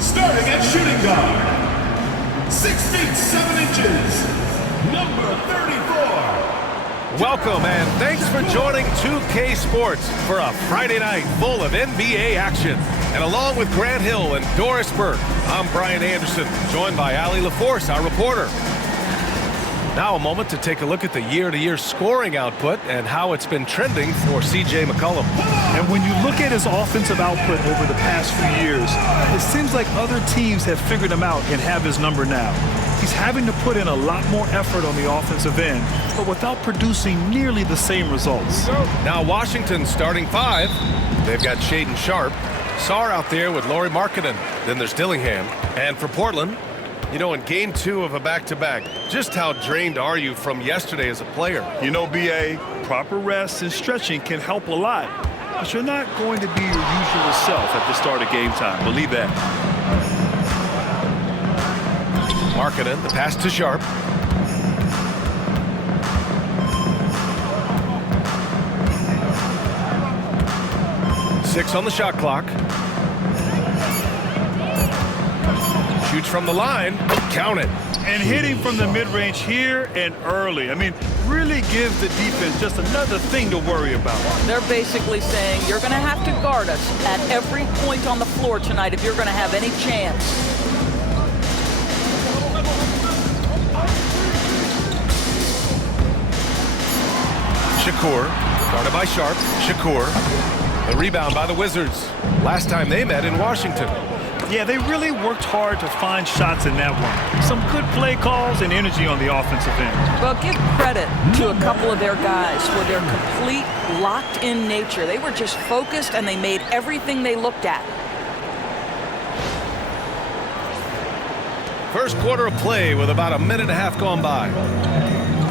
Starting at shooting guard, 6 feet 7 inches, number 34. Welcome and thanks for joining 2K Sports for a Friday night full of NBA action. And along with Grant Hill and Doris Burke, I'm Brian Anderson, joined by Allie LaForce, our reporter. Now a moment to take a look at the year-to-year scoring output and how it's been trending for C.J. McCollum. And when you look at his offensive output over the past few years, it seems like other teams have figured him out and have his number now. He's having to put in a lot more effort on the offensive end, but without producing nearly the same results. Now Washington's starting five. They've got Shaedon Sharpe, Sarr out there with Lauri Markkanen. Then there's Dillingham. And for Portland, you know, in game 2 of a back-to-back, just how drained are you from yesterday as a player? You know, B.A., proper rest and stretching can help a lot, but you're not going to be your usual self at the start of game time. Believe that. Markkanen, the pass to Sharpe. Six on the shot clock. Shoots from the line. Count it. And hitting from the mid-range here and early. I mean, really gives the defense just another thing to worry about. They're basically saying you're going to have to guard us at every point on the floor tonight if you're going to have any chance. Shakur, guarded by Sharpe. Shakur, the rebound by the Wizards. Last time they met in Washington. Yeah, they really worked hard to find shots in that one. Some good play calls and energy on the offensive end. Well, give credit to a couple of their guys for their complete locked-in nature. They were just focused and they made everything they looked at. First quarter of play with about a minute and a half gone by.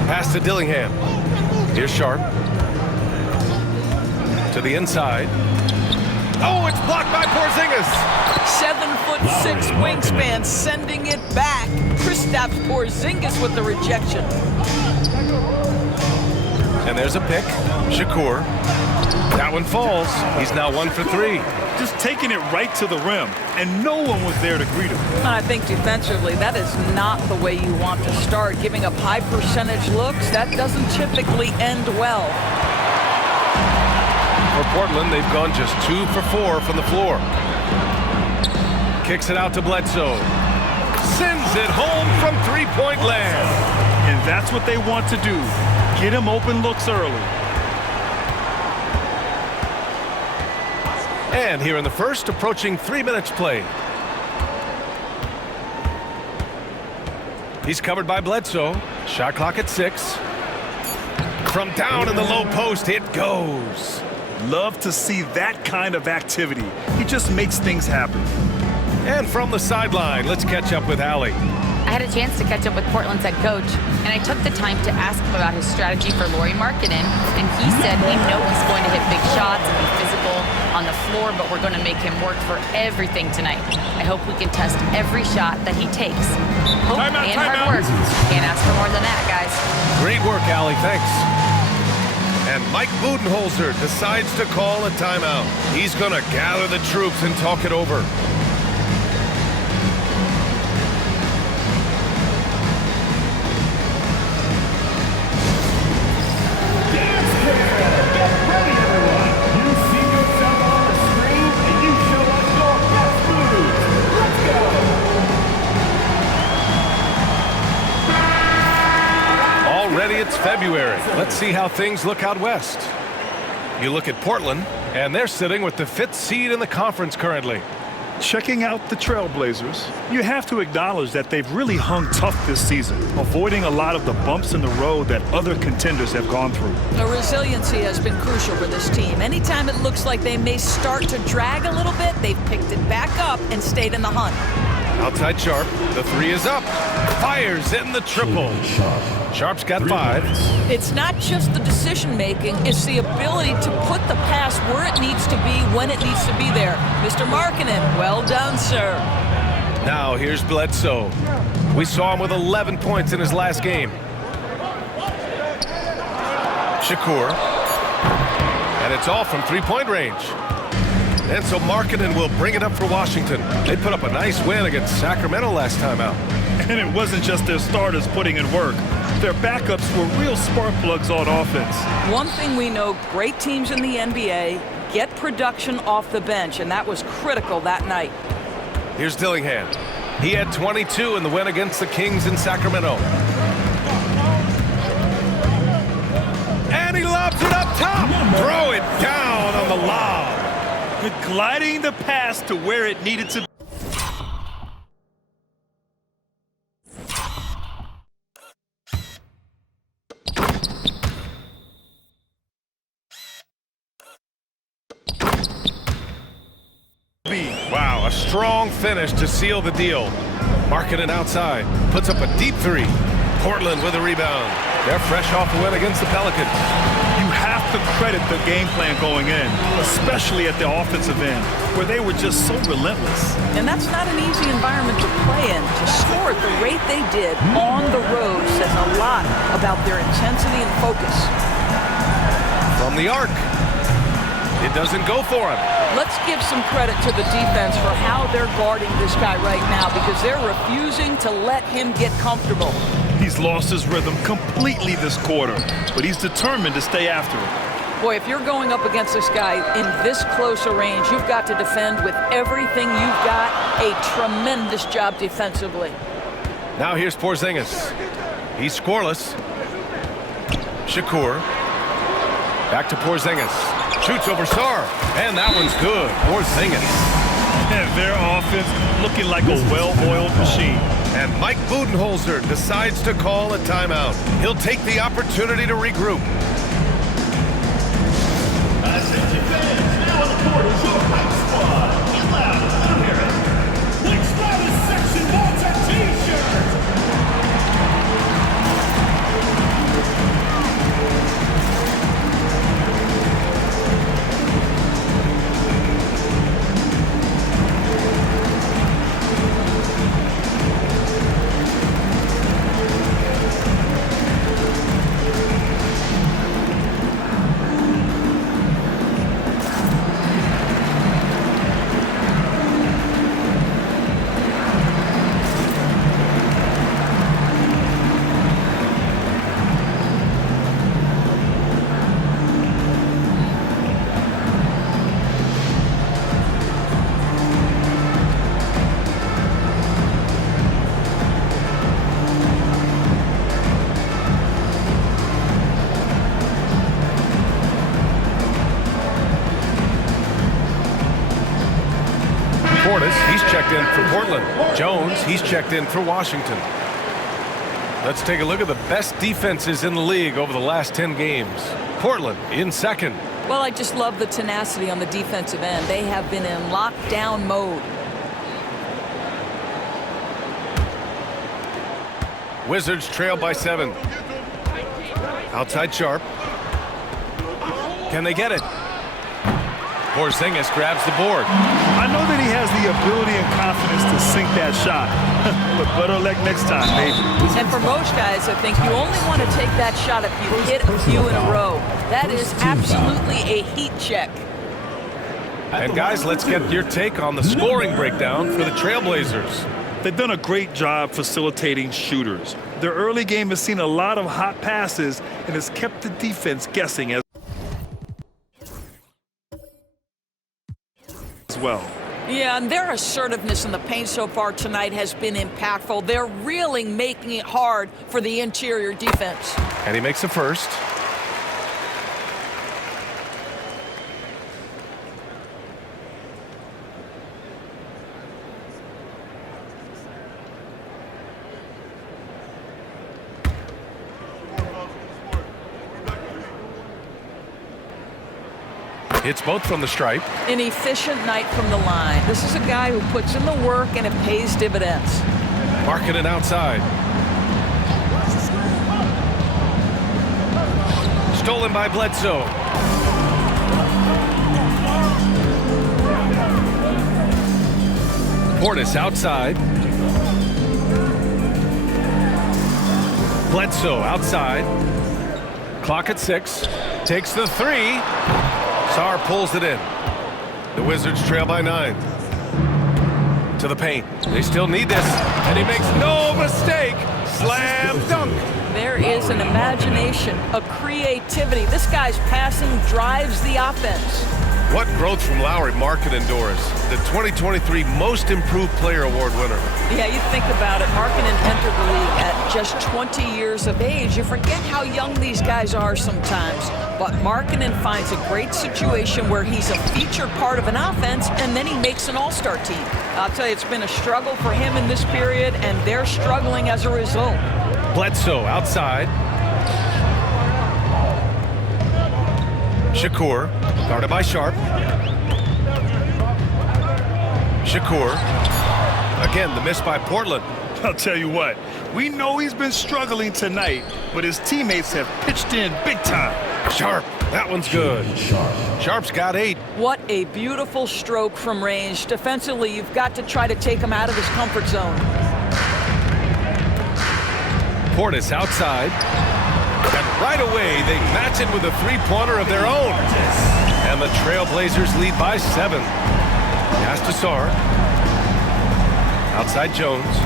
Pass to Dillingham. Here's Sharpe. To the inside. Oh, it's blocked by Porzingis. 7'6" wingspan, sending it back. Kristaps Porzingis with the rejection. And there's a pick. Shakur. That one falls. He's now 1 for 3. Just taking it right to the rim, and no one was there to greet him. And I think defensively, that is not the way you want to start. Giving up high percentage looks, that doesn't typically end well. For Portland, they've gone just 2 for 4 from the floor. Kicks it out to Bledsoe. Sends it home from three-point land. And that's what they want to do. Get him open looks early. And here in the first, approaching 3 minutes played. He's covered by Bledsoe. Shot clock at 6. From down in the low post, it goes. Love to see that kind of activity. He just makes things happen. And from the sideline, let's catch up with Allie. I had a chance to catch up with Portland's head coach, and I took the time to ask him about his strategy for Lauri Markkanen, and he said we know he's going to hit big shots and be physical on the floor, but we're going to make him work for everything tonight. I hope we can test every shot that he takes. Hope and hard work. Can't ask for more than that, guys. Great work, Allie. Thanks. And Mike Budenholzer decides to call a timeout. He's going to gather the troops and talk it over. It's February. Let's see how things look out west. You look at Portland, and they're sitting with the 5th seed in the conference currently. Checking out the Trailblazers, you have to acknowledge that they've really hung tough this season, avoiding a lot of the bumps in the road that other contenders have gone through. The resiliency has been crucial for this team. Anytime it looks like they may start to drag a little bit, they've picked it back up and stayed in the hunt. Outside Sharpe, the 3 is up. Fires in the triple. Sharpe's got 5. It's not just the decision-making, it's the ability to put the pass where it needs to be, when it needs to be there. Mr. Markkanen, well done, sir. Now here's Bledsoe. We saw him with 11 points in his last game. Shakur. And it's all from three-point range. And so Markkanen will bring it up for Washington. They put up a nice win against Sacramento last time out. And it wasn't just their starters putting in work. Their backups were real spark plugs on offense. One thing we know, great teams in the NBA get production off the bench, and that was critical that night. Here's Dillingham. He had 22 in the win against the Kings in Sacramento. And he lobs it up top. Throw it down on the lob. Gliding the pass to where it needed to be. Wow, a strong finish to seal the deal. Markkanen outside, puts up a deep three. Portland with a rebound. They're fresh off the win against the Pelicans. You have to credit the game plan going in, especially at the offensive end, where they were just so relentless. And that's not an easy environment to play in. To score at the rate they did on the road says a lot about their intensity and focus. From the arc. It doesn't go for him. Let's give some credit to the defense for how they're guarding this guy right now, because they're refusing to let him get comfortable. He's lost his rhythm completely this quarter, but he's determined to stay after it. Boy, if you're going up against this guy in this close a range, you've got to defend with everything you've got. A tremendous job defensively. Now here's Porzingis. He's scoreless. Shakur. Back to Porzingis. Shoots over Sarr. And that one's good. Porzingis. And their offense looking like a well-oiled machine. And Mike Budenholzer decides to call a timeout. He'll take the opportunity to regroup. Attention fans, now on the court is your hype squad. Get loud, let 'em hear it. Which Spiders section wants a t-shirt? He's checked in for Portland. Jones, he's checked in for Washington. Let's take a look at the best defenses in the league over the last 10 games. Portland in second. Well, I just love the tenacity on the defensive end. They have been in lockdown mode. Wizards trail by 7. Outside Sharp. Can they get it? Porzingis grabs the board. I know that he has the ability and confidence to sink that shot, but better luck next time, maybe. And for most guys, I think you only want to take that shot if you hit a few in a row. That is absolutely a heat check. And guys, let's get your take on the scoring breakdown for the Trailblazers. They've done a great job facilitating shooters. Their early game has seen a lot of hot passes and has kept the defense guessing as well. Yeah, and their assertiveness in the paint so far tonight has been impactful. They're really making it hard for the interior defense. And he makes a first. Hits both from the stripe. An efficient night from the line. This is a guy who puts in the work and it pays dividends. Markkanen outside. Stolen by Bledsoe. Portis outside. Bledsoe outside. Clock at 6. Takes the 3. Sarr pulls it in. The Wizards trail by 9. To the paint. They still need this. And he makes no mistake. Slam dunk. There is an imagination, a creativity. This guy's passing drives the offense. What growth from Lowry, Markkanen, Doris, the 2023 Most Improved Player Award winner. Yeah, you think about it. Markkanen entered the league at just 20 years of age. You forget how young these guys are sometimes. But Markkanen finds a great situation where he's a featured part of an offense, and then he makes an all-star team. I'll tell you, it's been a struggle for him in this period, and they're struggling as a result. Bledsoe outside. Shakur, guarded by Sharp. Shakur. Again, the miss by Portland. I'll tell you what, we know he's been struggling tonight, but his teammates have pitched in big time. Sharp, that one's good. Sharp's got 8. What a beautiful stroke from range. Defensively, you've got to try to take him out of his comfort zone. Portis outside. And right away, they match it with a three-pointer of their own. And the Trailblazers lead by 7. Pass to Sarr. Outside Jones.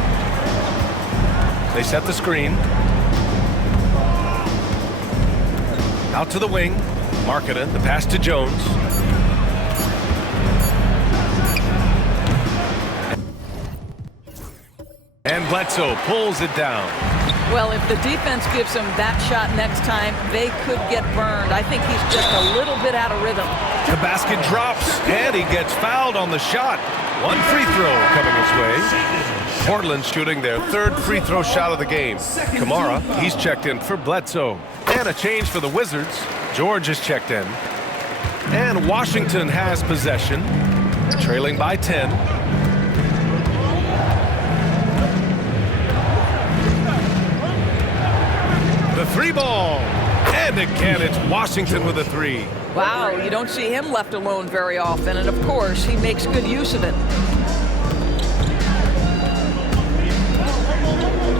They set the screen. Out to the wing. Markkanen, the pass to Jones. And Bledsoe pulls it down. Well, if the defense gives him that shot next time, they could get burned. I think he's just a little bit out of rhythm. The basket drops, and he gets fouled on the shot. One free throw coming his way. Portland shooting their 3rd free throw shot of the game. Kamara, he's checked in for Bledsoe. And a change for the Wizards. George is checked in. And Washington has possession, trailing by 10. The 3-ball. And again, it's Washington with a 3. Wow, you don't see him left alone very often, and of course, he makes good use of it.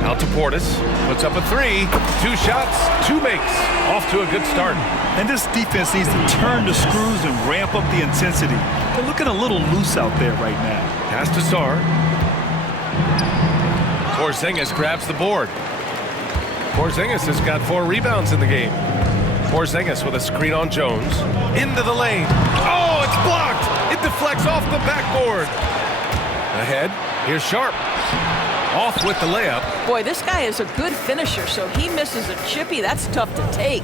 Out to Portis, puts up a 3. 2 shots, 2 makes. Off to a good start. And this defense needs to turn the screws and ramp up the intensity. They're looking a little loose out there right now. Pass to Sarr. Porzingis grabs the board. Porzingis has got 4 rebounds in the game. Porzingis with a screen on Jones. Into the lane. Oh, it's blocked. It deflects off the backboard. Ahead, here's Sharp. Off with the layup. Boy, this guy is a good finisher, so he misses a chippy. That's tough to take.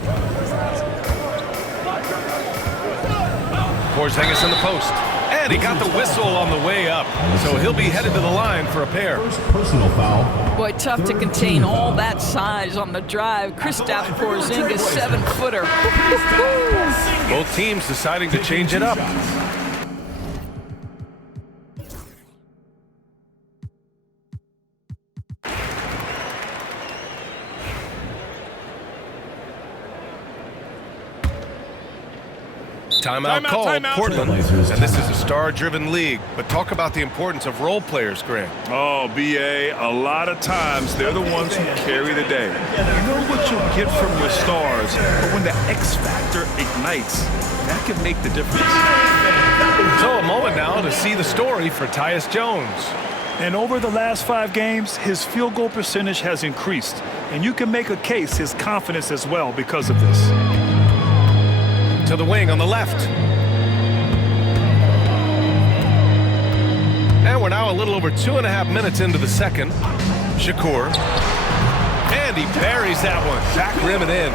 Porzingis in the post. And he got the whistle on the way up. So he'll be headed to the line for a pair. Personal foul. Boy, tough to contain all that size on the drive. Kristaps Porzingis, 7-footer. Both teams deciding to change it up. Timeout call, Portland. And this is a star-driven league. But talk about the importance of role players, Grant. Oh, B.A., a lot of times they're the ones who carry the day. You know what you'll get from your stars, but when the X factor ignites, that can make the difference. So a moment now to see the story for Tyus Jones. And over the last 5 games, his field goal percentage has increased. And you can make a case his confidence as well because of this. To the wing on the left. And we're now a little over 2.5 minutes into the second. Shakur. And he buries that one. Back rim and in.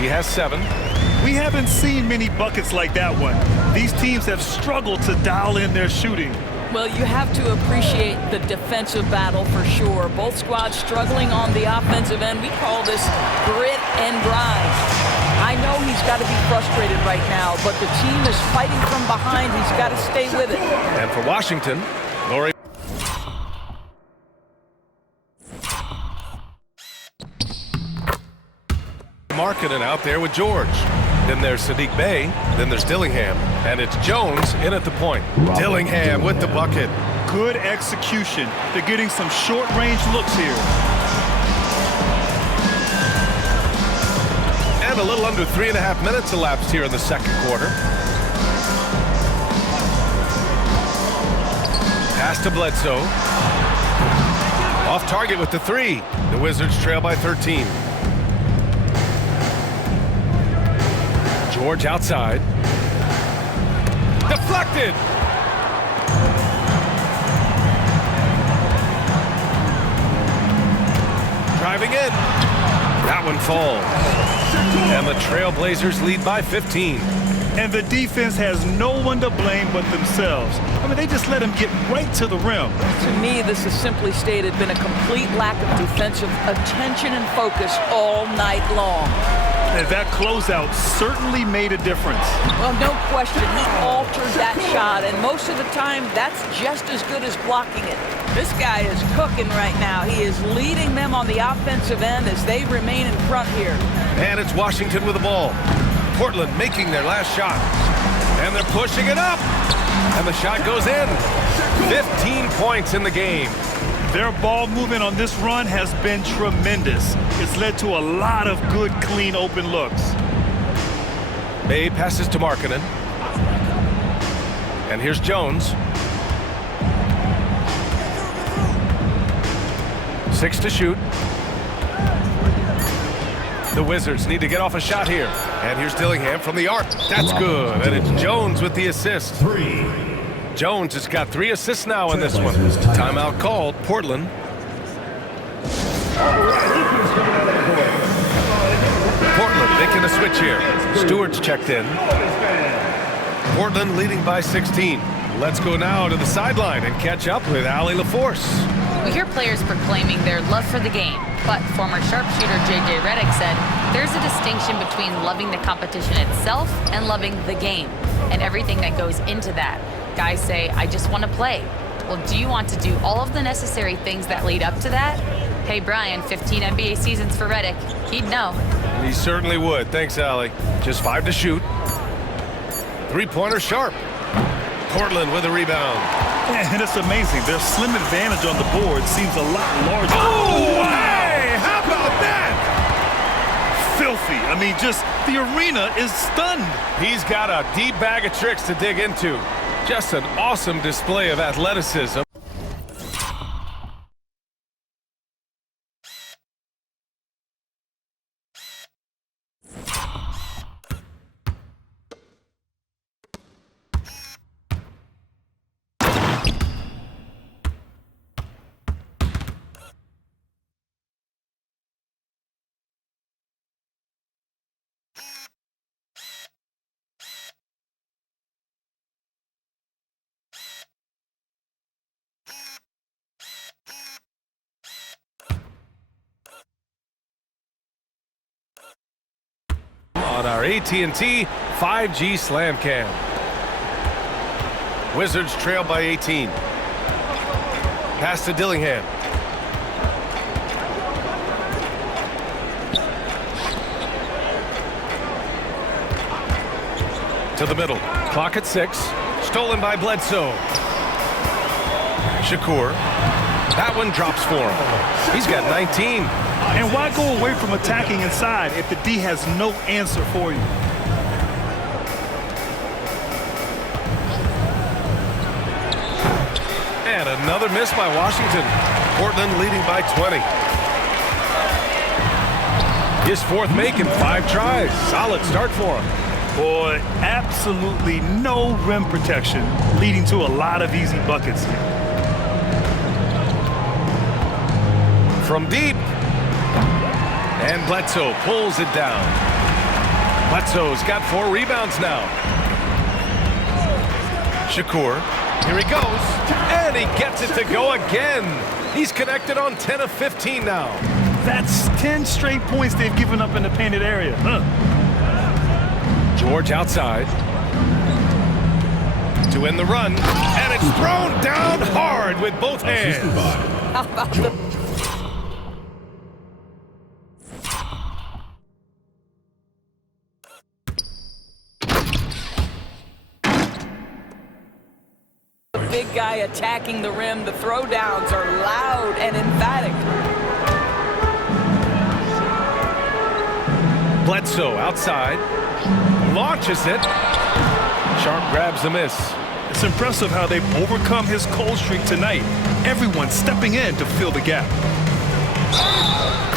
He has 7. We haven't seen many buckets like that one. These teams have struggled to dial in their shooting. Well, you have to appreciate the defensive battle for sure. Both squads struggling on the offensive end. We call this grit and grind. I know he's got to be frustrated right now, but the team is fighting from behind. He's got to stay with it. And for Washington, Laurie. Markkanen out there with George. Then there's Sadiq Bey. Then there's Dillingham. And it's Jones in at the point. Dillingham with the bucket. Good execution. They're getting some short-range looks here. And a little under 3.5 minutes elapsed here in the second quarter. Pass to Bledsoe. Off target with the 3. The Wizards trail by 13. George outside. Deflected. Driving in. That one falls. And the Trailblazers lead by 15. And the defense has no one to blame but themselves. I mean, they just let him get right to the rim. To me, this is simply stated been a complete lack of defensive attention and focus all night long. And that closeout certainly made a difference. Well, no question, he altered that shot, and most of the time, that's just as good as blocking it. This guy is cooking right now. He is leading them on the offensive end as they remain in front here. And it's Washington with the ball. Portland making their last shot. And they're pushing it up. And the shot goes in. 15 points in the game. Their ball movement on this run has been tremendous. It's led to a lot of good, clean, open looks. Bay passes to Markkanen. And here's Jones. 6 to shoot. The Wizards need to get off a shot here. And here's Dillingham from the arc. That's good. And it's Jones with the assist. 3. Jones has got 3 assists now in this one. Timeout called. Portland. Portland making a switch here. Stewart's checked in. Portland leading by 16. Let's go now to the sideline and catch up with Allie LaForce. We hear players proclaiming their love for the game, but former sharpshooter J.J. Redick said there's a distinction between loving the competition itself and loving the game and everything that goes into that. Guys say, I just want to play. Well, do you want to do all of the necessary things that lead up to that? Hey, Brian, 15 NBA seasons for Redick. He'd know. He certainly would. Thanks, Allie. Just 5 to shoot. 3-pointer sharp. Portland with a rebound. And it's amazing. Their slim advantage on the board seems a lot larger. Oh, hey! How about that? Filthy. I mean, just the arena is stunned. He's got a deep bag of tricks to dig into. Just an awesome display of athleticism. On our AT&T 5G Slam Cam. Wizards trail by 18. Pass to Dillingham. To the middle. Clock at 6. Stolen by Bledsoe. Shakur. That one drops for him. He's got 19. And why go away from attacking inside if the D has no answer for you? And another miss by Washington. Portland leading by 20. His 4th make in 5 tries. Solid start for him. Boy, absolutely no rim protection, leading to a lot of easy buckets here. From deep. And Bledsoe pulls it down. Bledsoe's got 4 rebounds now. Shakur. Here he goes. And he gets it to go again. He's connected on 10 of 15 now. That's 10 straight points they've given up in the painted area. George outside. To end the run. And it's thrown down hard with both hands. How about the big guy attacking the rim? The throwdowns are loud and emphatic. Bledsoe outside. Launches it. Sharp grabs the miss. It's impressive how they've overcome his cold streak tonight. Everyone stepping in to fill the gap.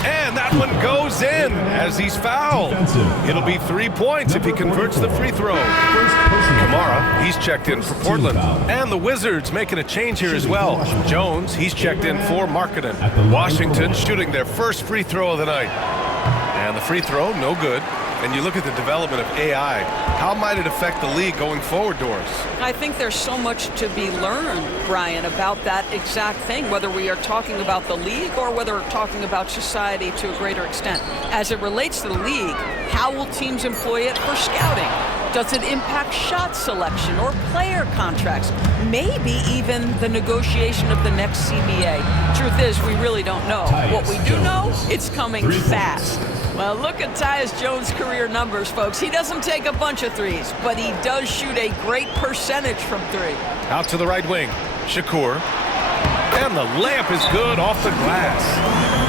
And that one goes in as he's fouled. It'll be 3 points if he converts the free throw. Kamara, he's checked in for Portland. And the Wizards making a change here as well. Jones, he's checked in for Markkanen. Washington shooting their first free throw of the night. And the free throw, no good. And you look at the development of AI. How might it affect the league going forward, Doris? I think there's so much to be learned, Brian, about that exact thing, whether we are talking about the league or whether we're talking about society to a greater extent. As it relates to the league, how will teams employ it for scouting? Does it impact shot selection or player contracts? Maybe even the negotiation of the next CBA. Truth is, we really don't know. What we do know, it's coming fast. Well, look at Tyus Jones' career numbers, folks. He doesn't take a bunch of threes, but he does shoot a great percentage from three. Out to the right wing, Shakur. And the layup is good off the glass.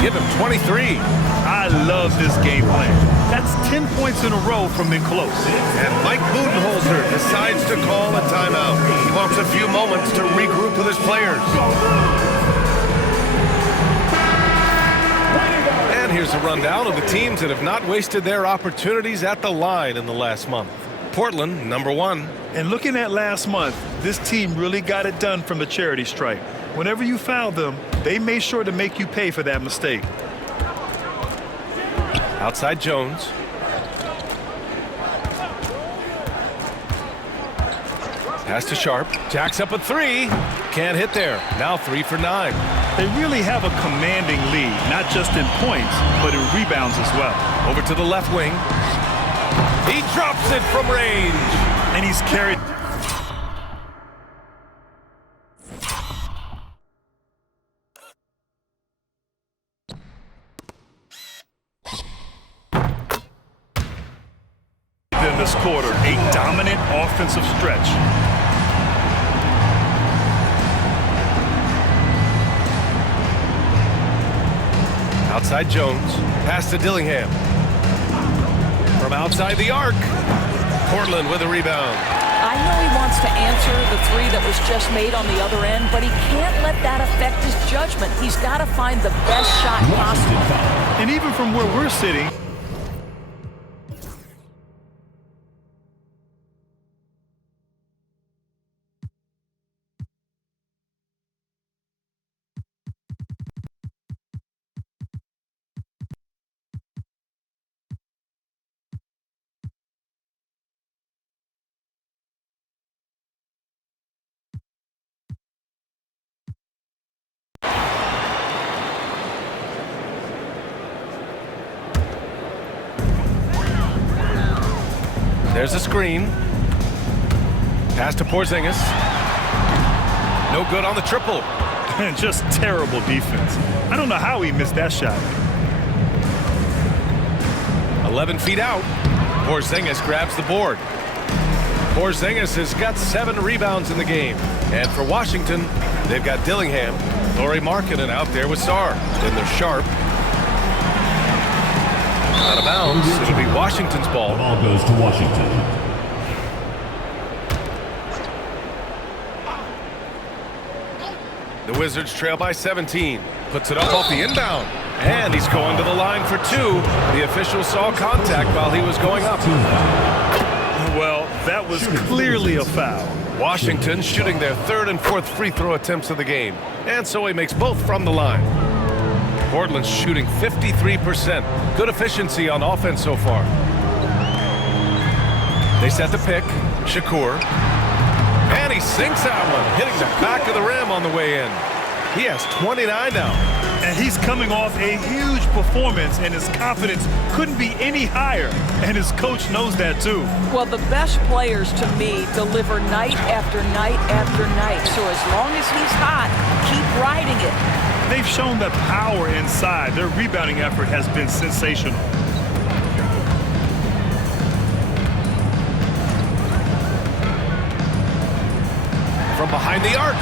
Give him 23. I love this game plan. That's 10 points in a row from being close. And Mike Budenholzer decides to call a timeout. He wants a few moments to regroup with his players. And here's a rundown of the teams that have not wasted their opportunities at the line in the last month. Portland, number 1. And looking at last month, this team really got it done from the charity stripe. Whenever you fouled them, they made sure to make you pay for that mistake. Outside Jones. Pass to Sharp. Jacks up a 3. Can't hit there. Now 3 for 9. They really have a commanding lead, not just in points, but in rebounds as well. Over to the left wing. He drops it from range. And he's carried. In this quarter, a dominant offensive stretch. Outside Jones. Pass to Dillingham. From outside the arc. Portland with a rebound. I know he wants to answer the three that was just made on the other end, but he can't let that affect his judgment. He's got to find the best shot possible. And even from where we're sitting, there's a screen. Pass to Porzingis. No good on the triple. just terrible defense. I don't know how he missed that shot. 11 feet out. Porzingis grabs the board. Porzingis has got 7 rebounds in the game. And for Washington, they've got Dillingham, Lauri Markkanen out there with Sarr. Then there's Sharp. Out of bounds. It'll be Washington's ball. The ball goes to Washington. The Wizards trail by 17. Puts it up off the inbound. And he's going to the line for 2. The official saw contact while he was going up. Well, that was clearly a foul. Washington shooting their 3rd and 4th free throw attempts of the game. And so he makes both from the line. Portland's shooting 53%. Good efficiency on offense so far. They set the pick. Shakur. And he sinks that one, hitting the back of the rim on the way in. He has 29 now. And he's coming off a huge performance, and his confidence couldn't be any higher. And his coach knows that, too. Well, the best players, to me, deliver night after night after night. So as long as he's hot, keep riding it. They've shown the power inside. Their rebounding effort has been sensational. From behind the arc,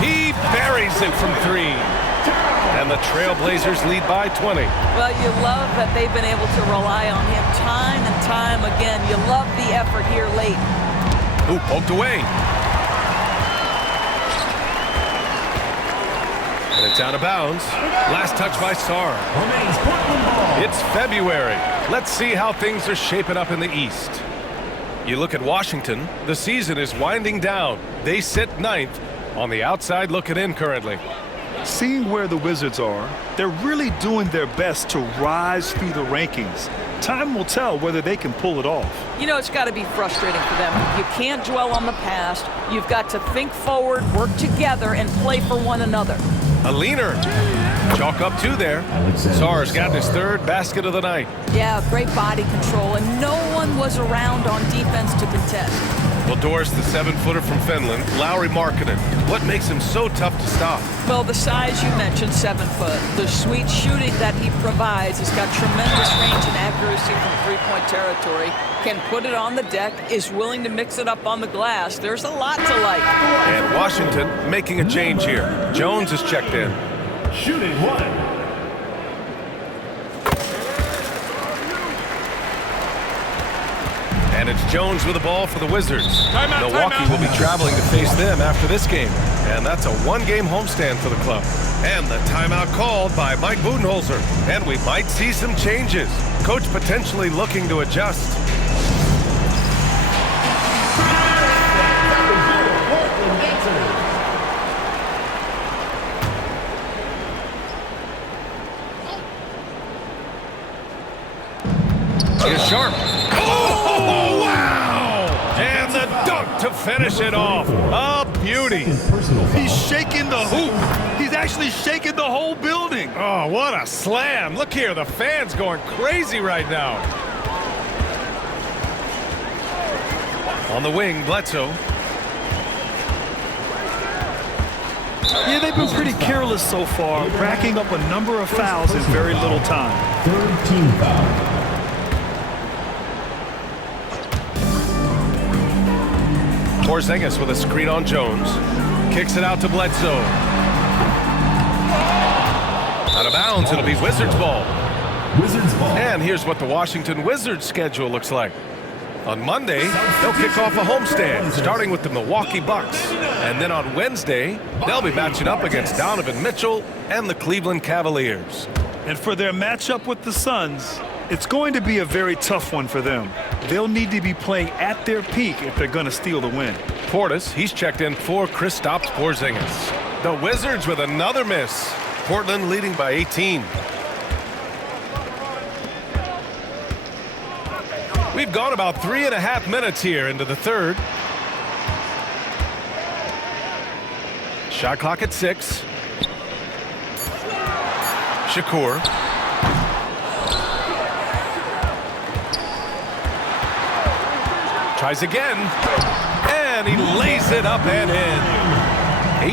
he buries it from 3. And the Trailblazers lead by 20. Well, you love that they've been able to rely on him time and time again. You love the effort here late. Ooh, poked away. And it's out of bounds. Last touch by Sarr. Remains Portland ball. It's February. Let's see how things are shaping up in the East. You look at Washington, the season is winding down. They sit ninth on the outside looking in currently. Seeing where the Wizards are, they're really doing their best to rise through the rankings. Time will tell whether they can pull it off. You know, it's got to be frustrating for them. You can't dwell on the past. You've got to think forward, work together, and play for one another. A leaner. Chalk up 2 there. Sarr's gotten his 3rd basket of the night. Yeah, great body control, and no one was around on defense to contest. Well, Doris, the 7-footer from Finland, Lauri Markkanen. What makes him so tough to stop? Well, the size you mentioned, 7 foot. The sweet shooting that he provides. He's got tremendous range and accuracy from three-point territory. Can put it on the deck, is willing to mix it up on the glass. There's a lot to like. And Washington making a change here. Jones is checked in. Shooting 1. And it's Jones with the ball for the Wizards. Milwaukee will be traveling to face them after this game. And that's a 1-game homestand for the club. And the timeout called by Mike Budenholzer. And we might see some changes. Coach potentially looking to adjust. Here's Sharp. Oh, wow! And the dunk to finish it off. A beauty. He's shaking the hoop. He's actually shaking the whole building. Oh, what a slam. Look here, the fans going crazy right now. On the wing, Bledsoe. Yeah, they've been pretty careless so far, racking up a number of fouls in very little time. 3rd team foul. Porzingis with a screen on Jones. Kicks it out to Bledsoe. Out of bounds, it'll be Wizards ball. Wizards ball. And here's what the Washington Wizards schedule looks like. On Monday, they'll kick off a homestand, starting with the Milwaukee Bucks. And then on Wednesday, they'll be matching up against Donovan Mitchell and the Cleveland Cavaliers. And for their matchup with the Suns, it's going to be a very tough one for them. They'll need to be playing at their peak if they're going to steal the win. Portis, he's checked in for Kristaps Porzingis. The Wizards with another miss. Portland leading by 18. We've gone about 3.5 minutes here into the 3rd. Shot clock at 6. Shakur. Tries again. And he lays it up and in.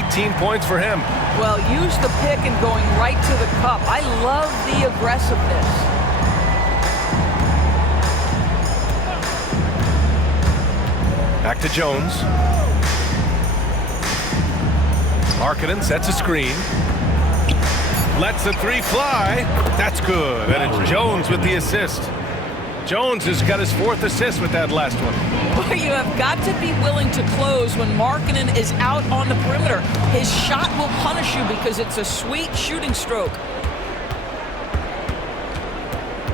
18 points for him. Well, use the pick and going right to the cup. I love the aggressiveness. Back to Jones. Markkanen sets a screen. Lets the 3 fly. That's good. And it's Jones with the assist. Jones has got his 4th assist with that last one. Well, you have got to be willing to close when Markkanen is out on the perimeter. His shot will punish you because it's a sweet shooting stroke.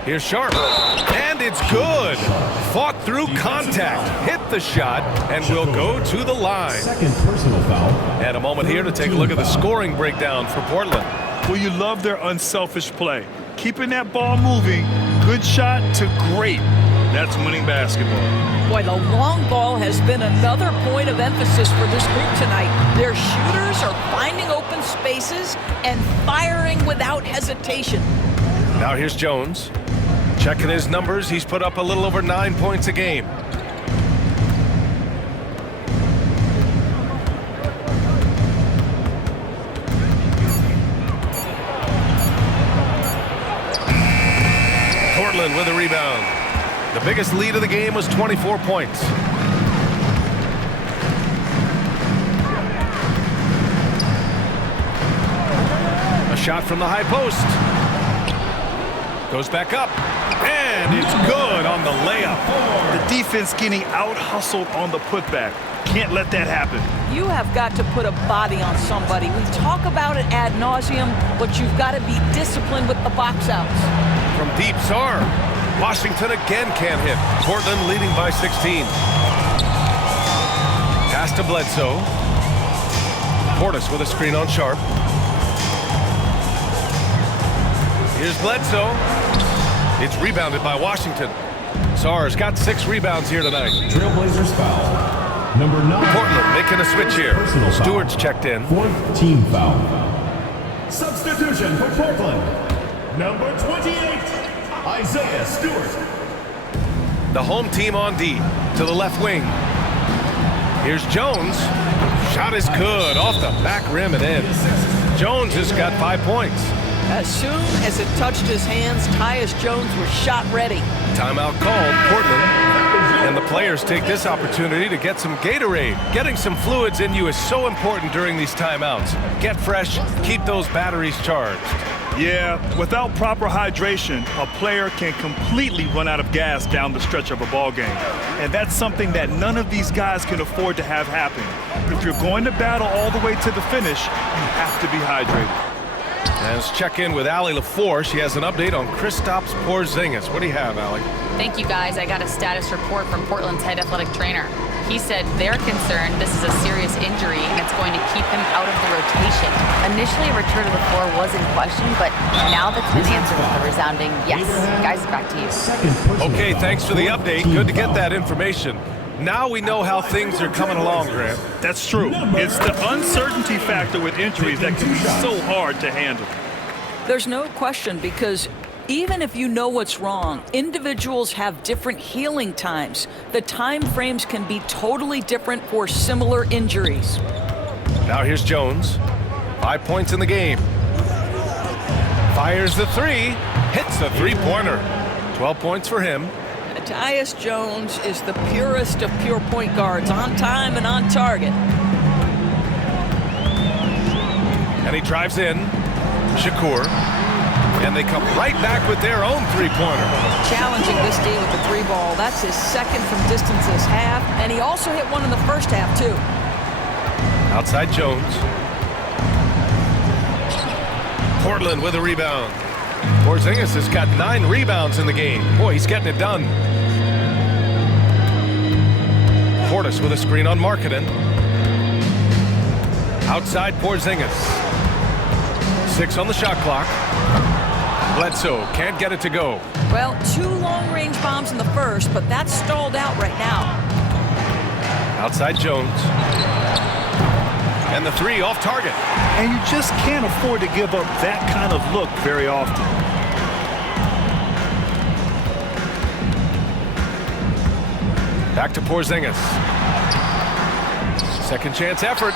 Here's Sharp. And it's good. Fought through contact. Hit the shot and will go to the line. 2nd personal foul. And a moment here to take a look at the scoring breakdown for Portland. Well, you love their unselfish play. Keeping that ball moving, good shot to great. That's winning basketball. Boy, the long ball has been another point of emphasis for this group tonight. Their shooters are finding open spaces and firing without hesitation. Now here's Jones. Checking his numbers, he's put up a little over 9 points a game. Portland with a rebound. The biggest lead of the game was 24 points. A shot from the high post. Goes back up. And And it's good on the layup. The defense getting out-hustled on the putback. Can't let that happen. You have got to put a body on somebody. We talk about it ad nauseum, but you've got to be disciplined with the box outs. From deep, Sarr. Washington again can't hit. Portland leading by 16. Pass to Bledsoe. Portis with a screen on Sharp. Here's Bledsoe. It's rebounded by Washington. Sarr's got 6 rebounds here tonight. Trailblazers foul. Number 9. Portland making a switch here. Personal foul. Stewart's checked in. 4th team foul. Substitution for Portland. Number 28, Isaiah Stewart. The home team on D to the left wing. Here's Jones. Shot is good off the back rim and in. Jones has got 5 points. As soon as it touched his hands, Tyus Jones was shot ready. Timeout called, Portland. And the players take this opportunity to get some Gatorade. Getting some fluids in you is so important during these timeouts. Get fresh, keep those batteries charged. Yeah, without proper hydration, a player can completely run out of gas down the stretch of a ball game. And that's something that none of these guys can afford to have happen. If you're going to battle all the way to the finish, you have to be hydrated. Let's check in with Allie LaFour. She has an update on Kristaps Porzingis. What do you have, Allie? Thank you, guys. I got a status report from Portland's head athletic trainer. He said they're concerned this is a serious injury and it's going to keep him out of the rotation. Initially, a return to the floor was in question, but now that's been answered with a resounding yes. Guys, back to you. Okay, thanks for the update. Good to get that information. Now we know how things are coming along, Grant. That's true. It's the uncertainty factor with injuries that can be so hard to handle. There's no question, because even if you know what's wrong, individuals have different healing times. The time frames can be totally different for similar injuries. Now here's Jones. 5 points in the game. Fires the 3. Hits the three-pointer. 12 points for him. Tyus Jones is the purest of pure point guards, on time and on target. And he drives in. Shakur. And they come right back with their own three-pointer. Challenging this D with the 3 ball. That's his second from distance this half, and he also hit one in the first half, too. Outside Jones. Portland with a rebound. Porzingis has got 9 rebounds in the game. Boy, he's getting it done. Portis with a screen on Markkanen. Outside Porzingis. 6 on the shot clock. Bledsoe can't get it to go. Well, 2 long-range bombs in the first, but that's stalled out right now. Outside Jones. And the 3 off target. And you just can't afford to give up that kind of look very often. Back to Porzingis. Second chance effort.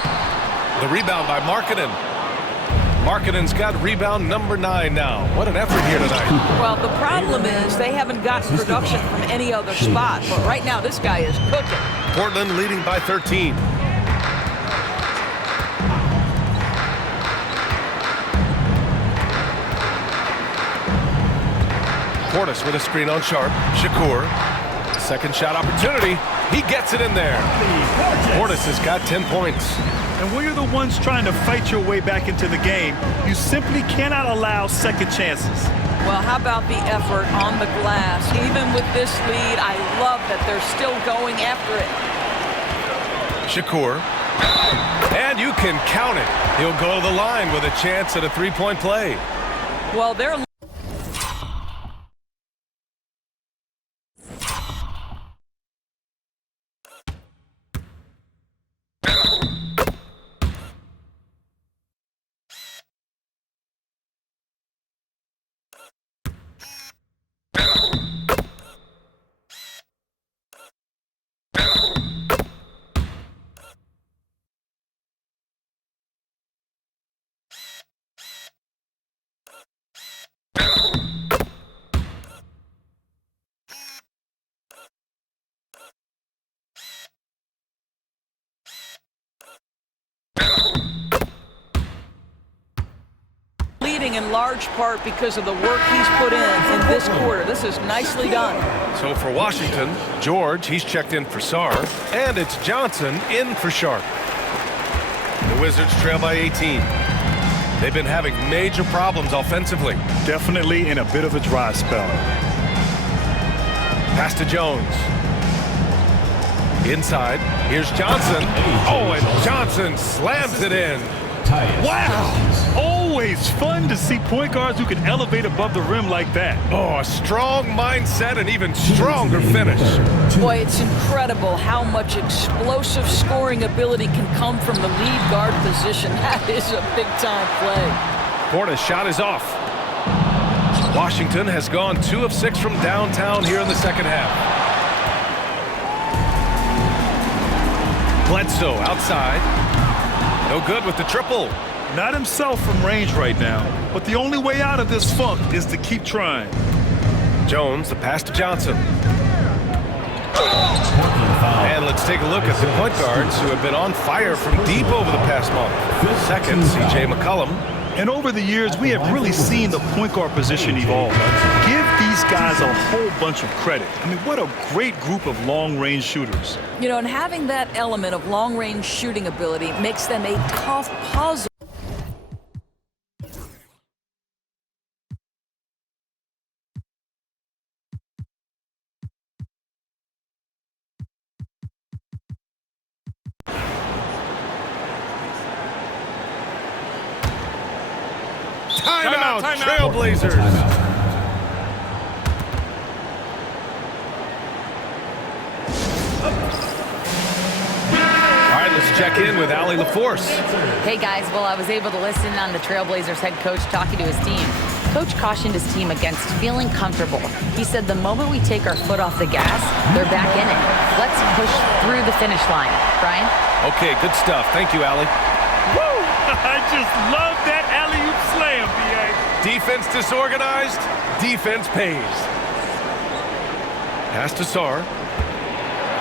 The rebound by Markkanen. Markkanen's got rebound number 9 now. What an effort here tonight. Well, the problem is they haven't gotten production from any other spot, but right now this guy is cooking. Portland leading by 13. Portis with a screen on Sharp. Shakur. Second shot opportunity. He gets it in there. Portis has got 10 points. And when you're the ones trying to fight your way back into the game, you simply cannot allow second chances. Well, how about the effort on the glass? Even with this lead, I love that they're still going after it. Shakur. And you can count it. He'll go to the line with a chance at a three-point play. Well, they're leading in large part because of the work he's put in this quarter. This is nicely done. So for Washington, George, he's checked in for Sarr, and it's Johnson in for Sharp. The Wizards trail by 18. They've been having major problems offensively. Definitely in a bit of a dry spell. Pass to Jones. Inside, here's Johnson. Oh, and Johnson slams it in. Wow! Always fun to see point guards who can elevate above the rim like that. Oh, a strong mindset and even stronger finish. Boy, it's incredible how much explosive scoring ability can come from the lead guard position. That is a big-time play. Porter's shot is off. Washington has gone 2 of 6 from downtown here in the second half. Bledsoe outside. No good with the triple. Not himself from range right now, but the only way out of this funk is to keep trying. Jones, the pass to Johnson. And let's take a look at the point guards who have been on fire from deep over the past month. Second, C.J. McCollum. And over the years, we have really seen the point guard position evolve. Give these guys a whole bunch of credit. I mean, what a great group of long-range shooters. You know, and having that element of long-range shooting ability makes them a tough puzzle. Timeout, Trailblazers. All right, let's check in with Allie LaForce. Hey guys, well, I was able to listen on the Trailblazers head coach talking to his team. Coach cautioned his team against feeling comfortable. He said the moment we take our foot off the gas, they're back in it. Let's push through the finish line. Brian? Okay, good stuff. Thank you, Allie. Woo! I just love that alley-oop slam, B.A. Defense disorganized, defense pays. Pass to Sarr.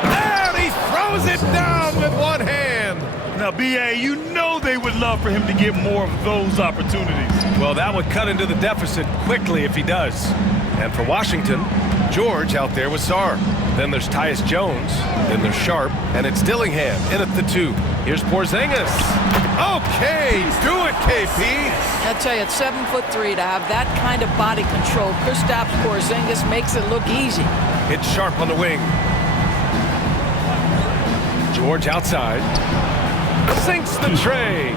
And he throws it down with one hand. Now, B.A., you know they would love for him to get more of those opportunities. Well, that would cut into the deficit quickly if he does. And for Washington, George out there with Sarr. Then there's Tyus Jones. Then there's Sharp. And it's Dillingham in at the 2. Here's Porzingis. Okay, do it, KP. I tell you, at 7'3", to have that kind of body control, Kristaps Porzingis makes it look easy. It's Sharp on the wing. George outside. Sinks the tray.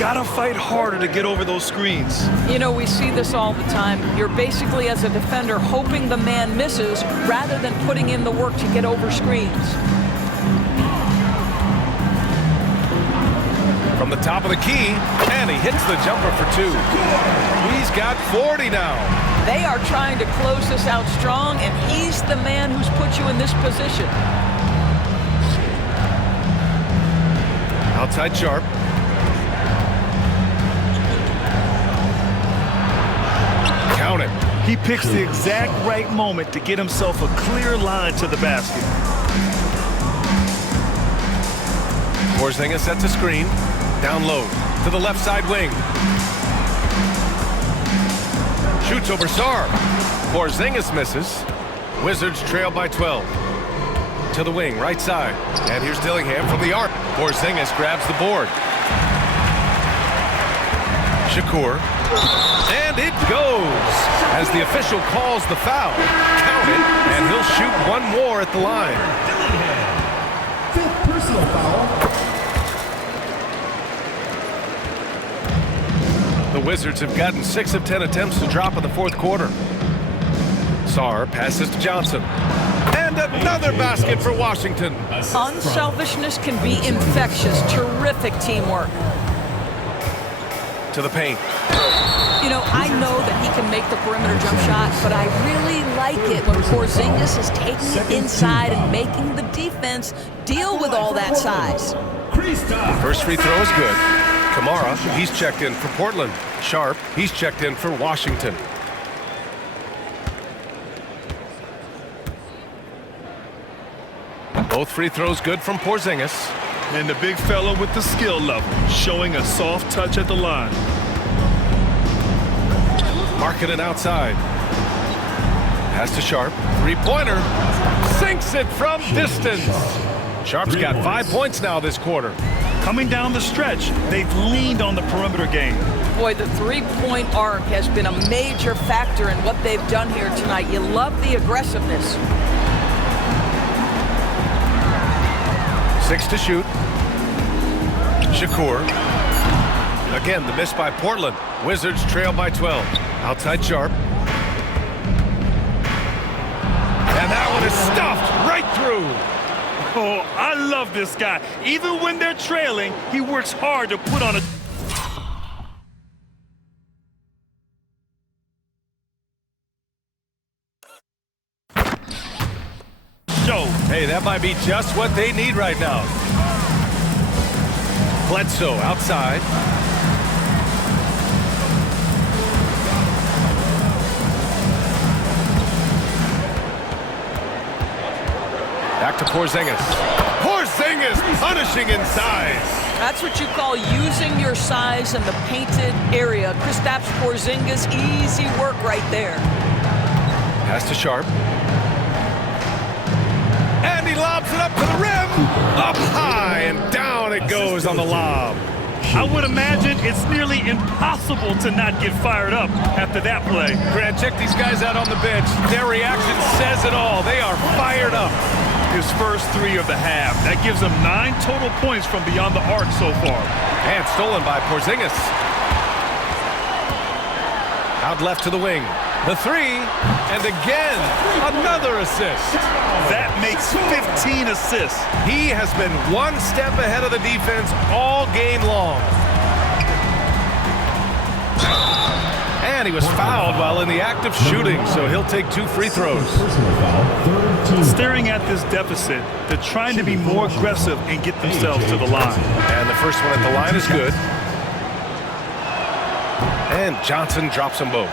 Gotta fight harder to get over those screens. You know, we see this all the time. You're basically, as a defender, hoping the man misses rather than putting in the work to get over screens. From the top of the key, and he hits the jumper for 2. He's got 40 now. They are trying to close this out strong, and he's the man who's put you in this position. Outside Sharp. Count it. He picks the exact right moment to get himself a clear line to the basket. Porzingis sets a screen. Down low to the left side wing. Shoots over Sarr. Porzingis misses. Wizards trail by 12. To the wing, right side. And here's Dillingham from the arc. Porzingis grabs the board. Shakur. And it goes. As the official calls the foul. Count it, and he'll shoot one more at the line. Fifth personal foul. The Wizards have gotten 6 of 10 attempts to drop in the fourth quarter. Sarr passes to Johnson. And another basket for Washington. Unselfishness can be infectious. Terrific teamwork. To the paint. You know, I know that he can make the perimeter jump shot, but I really like it when Porzingis is taking it inside and making the defense deal with all that size. First free throw is good. Kamara, he's checked in for Portland. Sharp, he's checked in for Washington. Both free throws good from Porzingis. And the big fella with the skill level, showing a soft touch at the line. Markkanen outside. Pass to Sharp. Three-pointer. Sinks it from distance. Sharp's got 5 points now this quarter. Coming down the stretch, they've leaned on the perimeter game. Boy, the three-point arc has been a major factor in what they've done here tonight. You love the aggressiveness. 6 to shoot. Shakur. Again, the miss by Portland. Wizards trail by 12. Outside Sharp. And that one is stuffed right through. Oh, I love this guy. Even when they're trailing, he works hard to put on a... show. Hey, that might be just what they need right now. Bledsoe outside. Back to Porzingis. Porzingis punishing in size. That's what you call using your size in the painted area. Kristaps Porzingis, easy work right there. Pass to Sharp. And he lobs it up to the rim. Up high and down it goes on the lob. I would imagine it's nearly impossible to not get fired up after that play. Grant, check these guys out on the bench. Their reaction says it all. They are fired up. His first 3 of the half. That gives him 9 total points from beyond the arc so far. And stolen by Porzingis. Out left to the wing. The 3, and again, another assist. That makes 15 assists. He has been one step ahead of the defense all game long. And he was fouled while in the act of shooting, so he'll take 2 free throws. Staring at this deficit, they're trying to be more aggressive and get themselves to the line. And the first one at the line is good. And Johnson drops them both.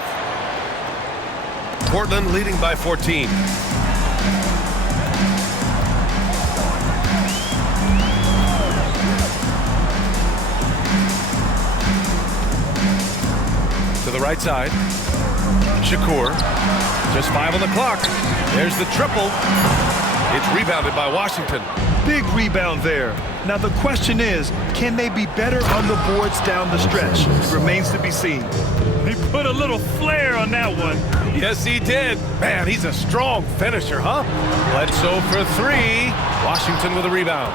Portland leading by 14. To the right side. Shakur. Just 5 on the clock. There's the triple. It's rebounded by Washington. Big rebound there. Now the question is, can they be better on the boards down the stretch? Remains to be seen. He put a little flair on that one. Yes, he did. Man, he's a strong finisher, huh? Bledsoe for 3. Washington with a rebound.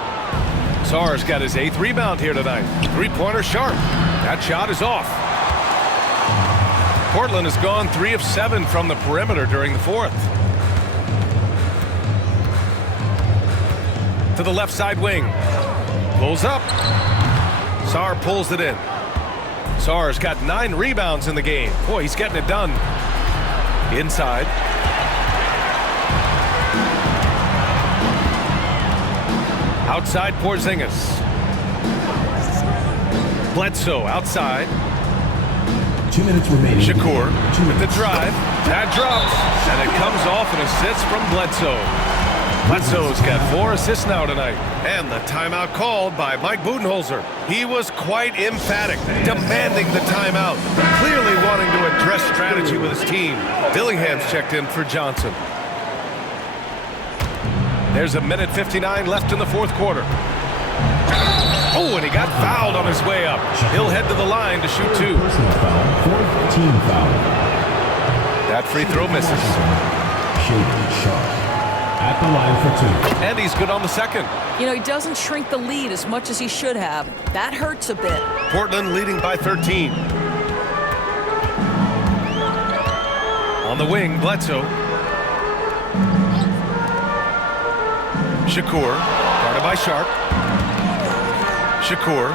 Sarr's got his 8th rebound here tonight. Three-pointer Sharp. That shot is off. Portland has gone 3 of 7 from the perimeter during the 4th. To the left side wing. Pulls up. Sarr pulls it in. Sarr's got 9 rebounds in the game. Boy, he's getting it done. Inside. Outside Porzingis. Bledsoe outside. 2 minutes remaining. Shakur with the drive. That drops. And it comes off an assist from Bledsoe. Bledsoe's got 4 assists now tonight. And the timeout called by Mike Budenholzer. He was quite emphatic, demanding the timeout, clearly wanting to address strategy with his team. Dillingham's checked in for Johnson. There's a minute 59 left in the 4th quarter. Oh, and he got fouled on his way up. He'll head to the line to shoot 2. Personal foul, 4th team foul. That free throw misses. Shaden Sharp at the line for 2. And he's good on the second. You know, he doesn't shrink the lead as much as he should have. That hurts a bit. Portland leading by 13. On the wing, Bledsoe. Shakur, guarded by Sharp. Shakur,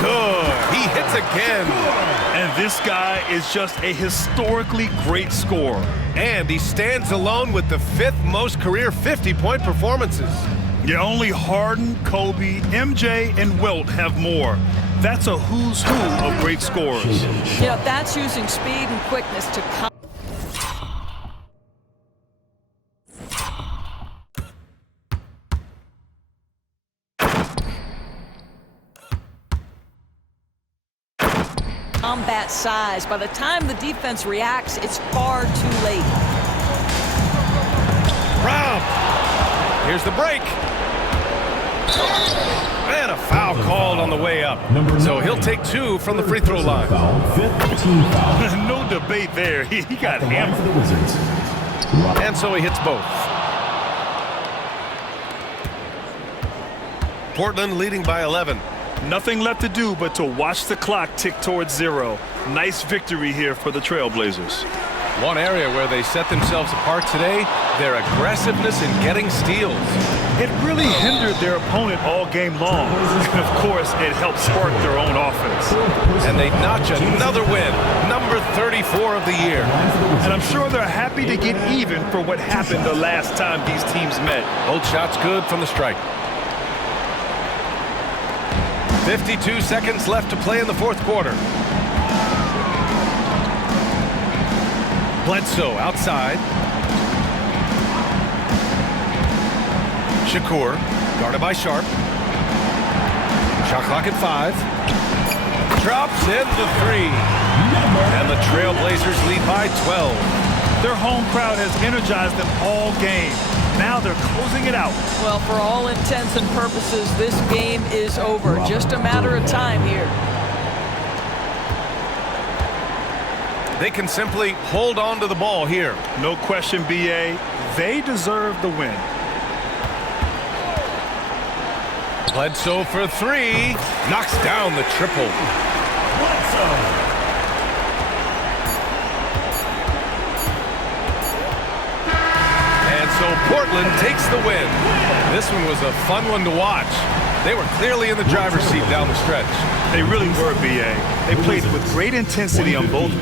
good. He hits again. And this guy is just a historically great scorer. And he stands alone with the 5th most career 50-point performances. Yeah, only Harden, Kobe, MJ, and Wilt have more. That's a who's who of great scorers. You know, that's using speed and quickness to combat size. By the time the defense reacts, it's far too late. Rob. Here's the break. And a foul called on the way up. So he'll take 2 from the free throw line. Fifth team foul. No debate there. He got The line for hammered. the Wizards. And so he hits both. Portland leading by 11. Nothing left to do but to watch the clock tick towards 0. Nice victory here for the Trailblazers. One area where they set themselves apart today, their aggressiveness in getting steals. It really hindered their opponent all game long. And of course, it helped spark their own offense. And they notch another win, number 34 of the year. And I'm sure they're happy to get even for what happened the last time these teams met. Both shots good from the stripe. 52 seconds left to play in the fourth quarter. Bledsoe outside. Shakur, guarded by Sharp. Shot clock at 5. Drops in the 3. And the Trailblazers lead by 12. Their home crowd has energized them all game. Now they're closing it out. Well, for all intents and purposes, this game is over. Just a matter of time here. They can simply hold on to the ball here. No question, B.A. They deserve the win. Bledsoe for 3. Knocks down the triple. Bledsoe. And so Portland takes the win. This one was a fun one to watch. They were clearly in the driver's seat down the stretch. They really were, B.A. They played with great intensity on both